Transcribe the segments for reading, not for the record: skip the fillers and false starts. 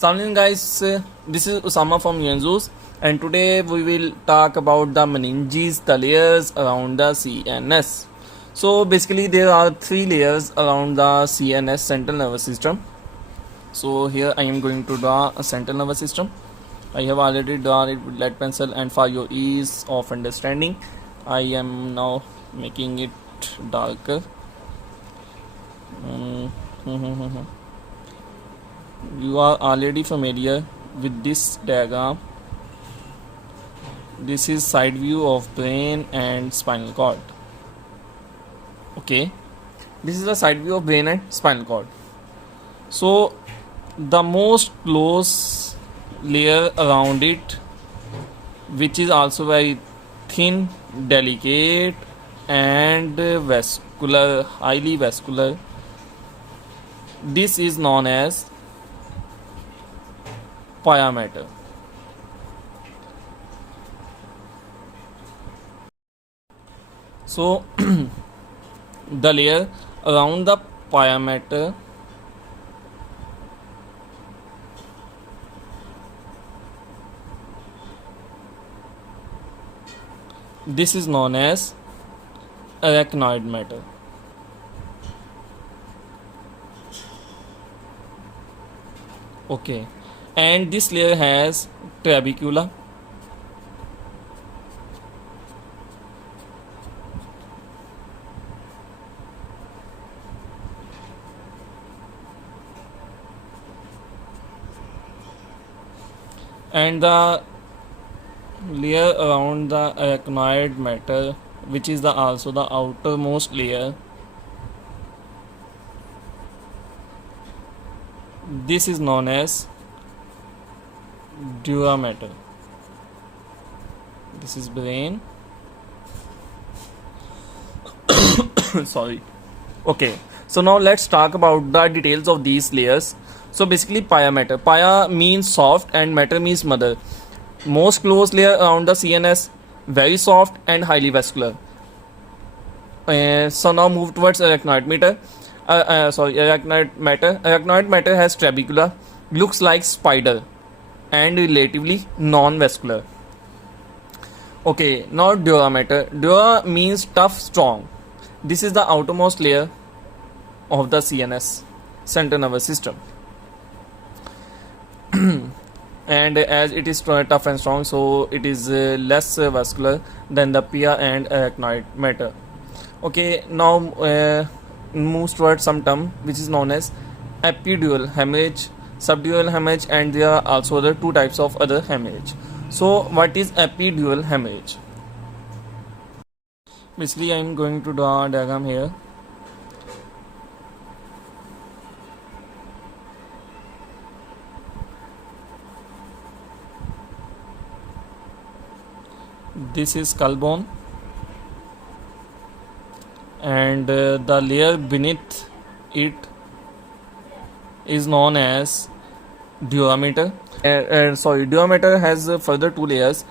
Assalamualaikum guys, this is Usama from Yanzus, and today we will talk about the meninges, the layers around the CNS. So basically there are three layers around the CNS, central nervous system. So here I am going to draw a central nervous system. I have already drawn it with lead pencil, and for your ease of understanding I am now making it darker. You are already familiar with this diagram. This is side view of brain and spinal cord. Okay, this is the side view of brain and spinal cord. So the most close layer around it, which is also very thin, delicate and vascular, highly vascular, this is known as pia mater. So the layer around the pia mater this is known as arachnoid matter. Okay, and this layer has trabecula, and the layer around the arachnoid matter, which is the also the outermost layer, this is known as dura mater. This is brain. Sorry. Okay, so now let's talk about the details of these layers. So basically pia mater. Pia means soft and mater means mother. Most close layer around the CNS, very soft and highly vascular. So now move towards arachnoid matter. Arachnoid matter. Arachnoid matter has trabecula, looks like spider, and relatively non-vascular. Okay, now dura matter. Dura means tough, strong. This is the outermost layer of the CNS, central nervous system. And as it is tough and strong, so it is less vascular than the pia and arachnoid matter. Okay, now moves towards some term which is known as epidural hemorrhage, subdural hemorrhage, and there are also other two types of other hemorrhage. So what is epidural hemorrhage? Basically I am going to draw a diagram here. This is skull bone, and the layer beneath it is known as dura mater. Dura mater has further two layers.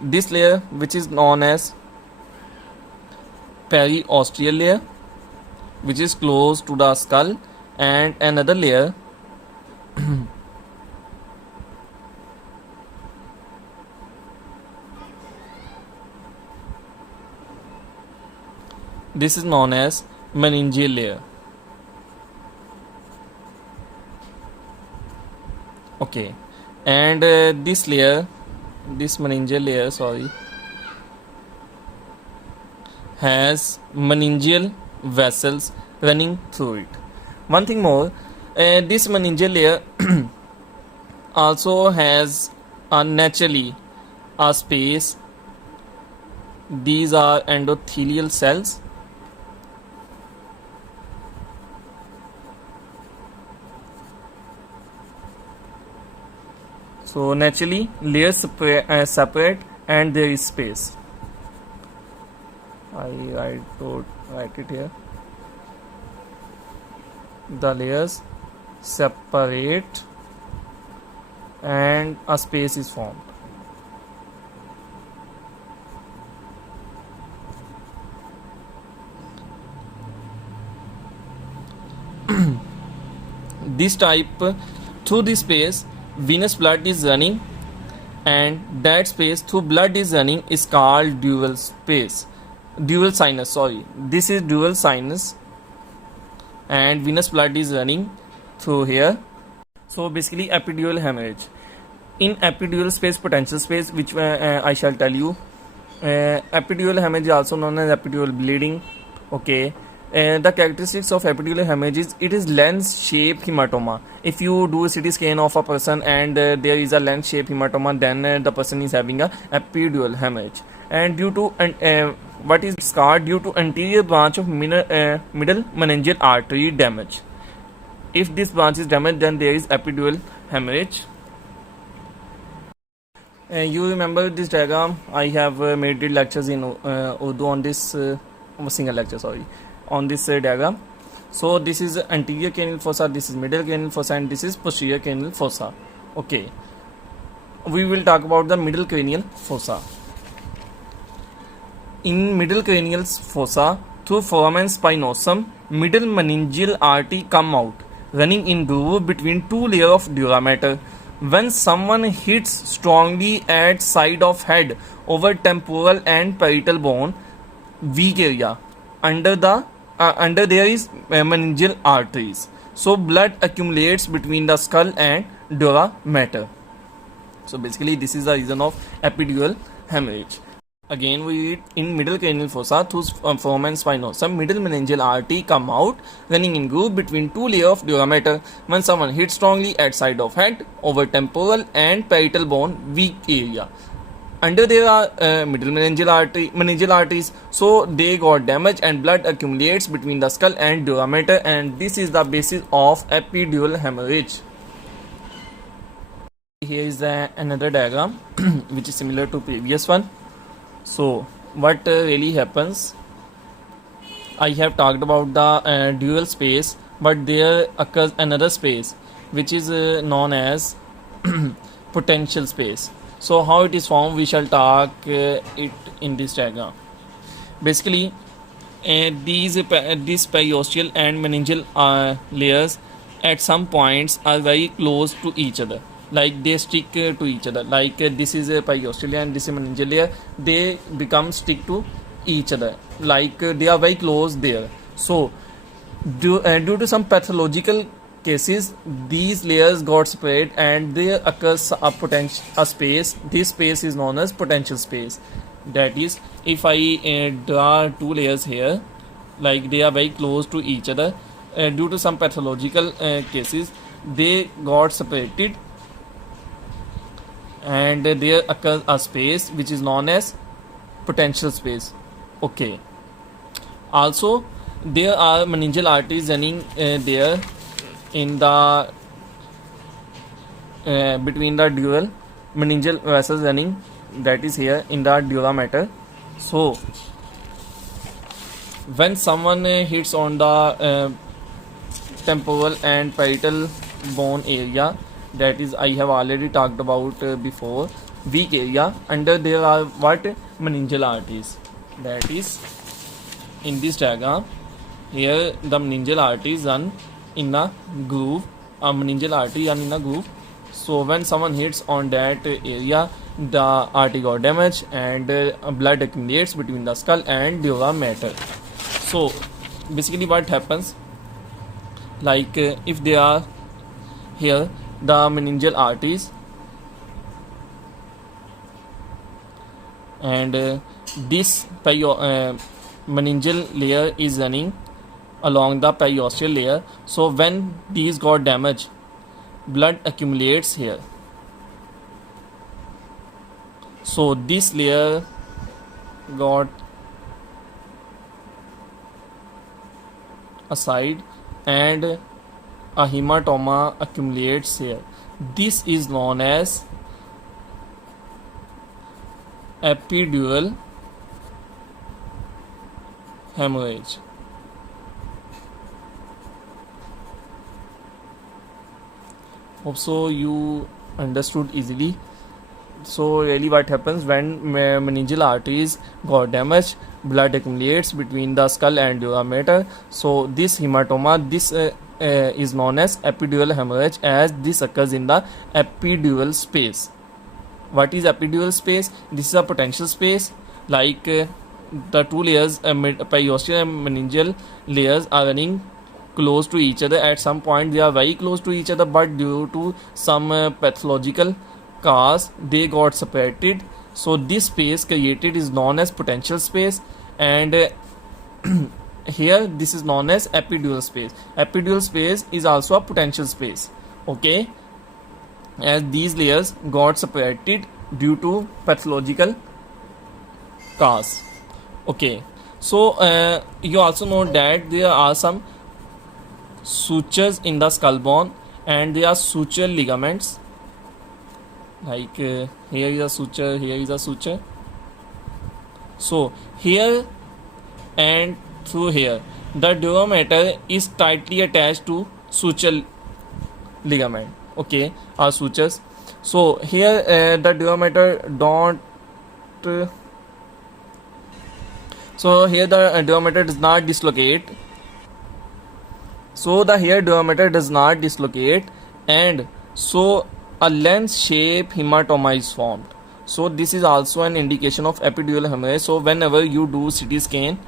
This layer, which is known as periosteal layer, which is close to the skull, and another layer this is known as meningeal layer. Okay, and this layer, this meningeal layer, has meningeal vessels running through it. One thing more, this meningeal layer also has naturally a space. These are endothelial cells. So naturally layers separate and there is space. I write it here. The layers separate and a space is formed. This type, through this space venous blood is running, and that space through blood is running is called dual sinus. Sorry, this is dual sinus, and venous blood is running through here. So basically epidural hemorrhage. In epidural space, potential space, which I shall tell you, epidural hemorrhage is also known as epidural bleeding. Okay. The characteristics of epidural hemorrhage is it is lens-shaped hematoma. If you do a CT scan of a person and there is a lens-shaped hematoma, then the person is having a epidural hemorrhage. And due to what is scarred due to anterior branch of middle meningeal artery damage. If this branch is damaged, then there is epidural hemorrhage. You remember this diagram? I have made lectures in Urdu on this single lecture. Sorry. On this diagram. So this is anterior canal fossa, this is middle canal fossa, and this is posterior canal fossa. Okay, we will talk about the middle cranial fossa. In middle cranial fossa, through foramen spinosum, middle meningeal artery come out, running in groove between two layers of dura mater. When someone hits strongly at side of head over temporal and parietal bone, weak area, under there is meningeal arteries. So blood accumulates between the skull and dura mater. So basically this is the reason of epidural hemorrhage. Again we read in middle cranial fossa through foramen spinosum, middle meningeal artery come out, running in groove between two layers of dura mater. When someone hits strongly at side of head over temporal and parietal bone, weak area. Under there are middle meningeal arteries, so they got damaged and blood accumulates between the skull and dura mater, and this is the basis of epidural hemorrhage. Here is another diagram which is similar to previous one. So what really happens? I have talked about the dual space, but there occurs another space which is known as potential space. So how it is formed, we shall talk it in this diagram. Basically, these periosteal and meningeal layers at some points are very close to each other. Like they stick to each other. Like this is a periosteal layer and this is a meningeal layer. They become stick to each other. Like they are very close there. So due to some pathological cases, these layers got separated and there occurs a space. This space is known as potential space. That is, if I draw two layers here, like they are very close to each other, due to some pathological cases, they got separated and there occurs a space which is known as potential space. Okay. Also, there are meningeal arteries running there in the between the dual meningeal vessels running, that is here in the dura mater. So when someone hits on the temporal and parietal bone area, that is I have already talked about before, weak area, under there are what? Meningeal arteries. That is in this diagram here the meningeal arteries run in a groove, a meningeal artery run in a groove. So when someone hits on that area, the artery got damaged and blood accumulates between the skull and dura mater. So basically what happens, like if they are here the meningeal arteries and this meningeal layer is running along the periosteal layer. So when these got damaged, blood accumulates here. So this layer got aside and a hematoma accumulates here. This is known as epidural hemorrhage. Hope so you understood easily. So really what happens when meningeal arteries got damaged, blood accumulates between the skull and dura mater. So this hematoma, this is known as epidural hemorrhage, as this occurs in the epidural space. What is epidural space? This is a potential space, like the two layers, periosteal and meningeal layers, are running close to each other. At some point they are very close to each other, but due to some pathological cause they got separated. So this space created is known as potential space, and here this is known as epidural space. Epidural space is also a potential space, okay, as these layers got separated due to pathological cause. Okay, so you also know that there are some sutures in the skull bone, and there are suture ligaments, like here is a suture, here is a suture. So here and through here the dura mater is tightly attached to suture ligament, okay, or sutures. So here the dura mater don't so here the dura mater does not dislocate. So the here dura mater does not dislocate, and so a lens shape hematoma is formed. So this is also an indication of epidural hemorrhage. So whenever you do CT scan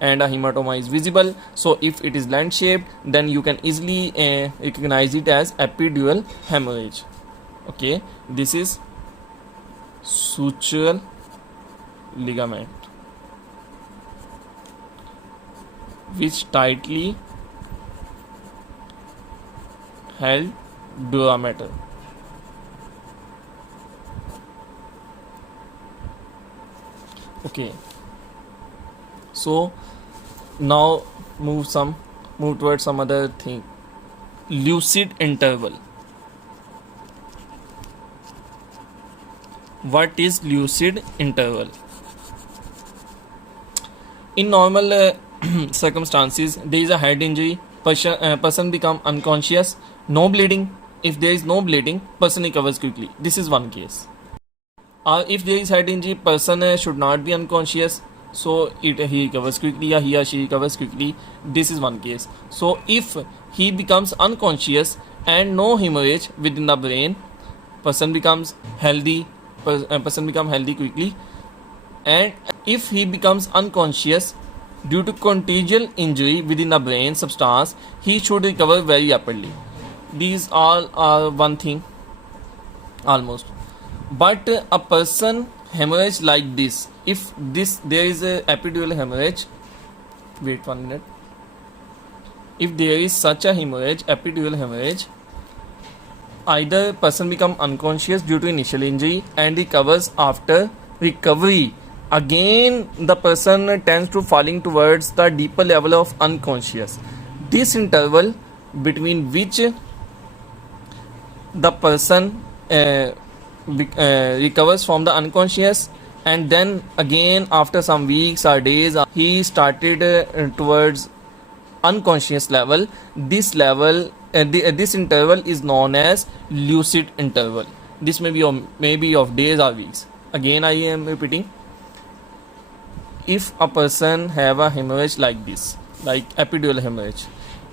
and a hematoma is visible, so if it is lens shaped, then you can easily recognize it as epidural hemorrhage. Okay, this is sutural ligament which tightly held dura mater. Okay, so now move towards some other thing. Lucid interval. What is lucid interval? In normal circumstances, there is a head injury, person become unconscious, no bleeding. If there is no bleeding, person recovers quickly. This is one case. Or if there is head injury, person should not be unconscious, so he recovers quickly, or he or she recovers quickly. This is one case. So if he becomes unconscious and no hemorrhage within the brain, person becomes healthy. Person become healthy quickly. And if he becomes unconscious due to contagious injury within the brain substance, he should recover very rapidly. These all are one thing almost. But a person hemorrhage like this, if there is a epidural hemorrhage, wait 1 minute, if there is such a hemorrhage, epidural hemorrhage, either person become unconscious due to initial injury and recovers after recovery. Again the person tends to falling towards the deeper level of unconscious. This interval between which the person recovers from the unconscious, and then again after some weeks or days he started towards unconscious level, this level this interval is known as lucid interval. This may be of days or weeks. Again I am repeating, if a person have a hemorrhage like this, like epidural hemorrhage,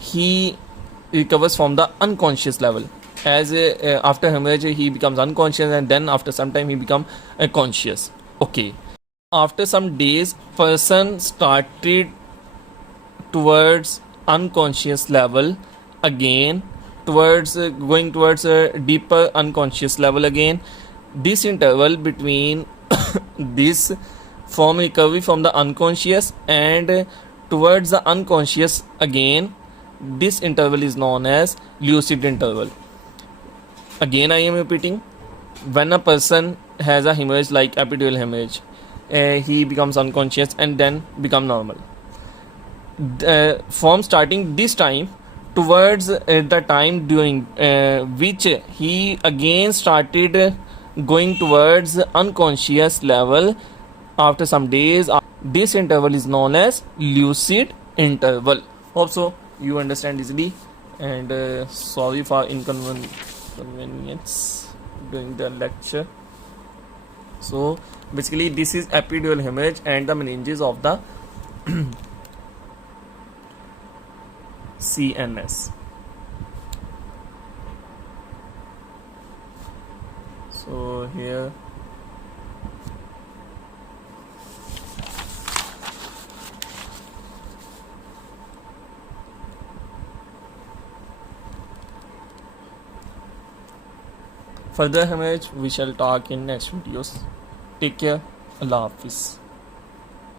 he recovers from the unconscious level. As after hemorrhage he becomes unconscious, and then after some time he become conscious. Okay, after some days person started towards unconscious level again, towards going towards a deeper unconscious level again. This interval between this from recovery from the unconscious and towards the unconscious again, this interval is known as lucid interval. Again I am repeating, when a person has a hemorrhage like epidural hemorrhage, he becomes unconscious and then become normal. From starting this time towards the time during which he again started going towards unconscious level after some days, this interval is known as lucid interval. Hope so you understand easily, and sorry for inconvenience. doing the lecture. So basically this is epidural hemorrhage and the meninges of the CNS. So here further hemorrhage we shall talk in next videos. Take care. Allah Hafiz.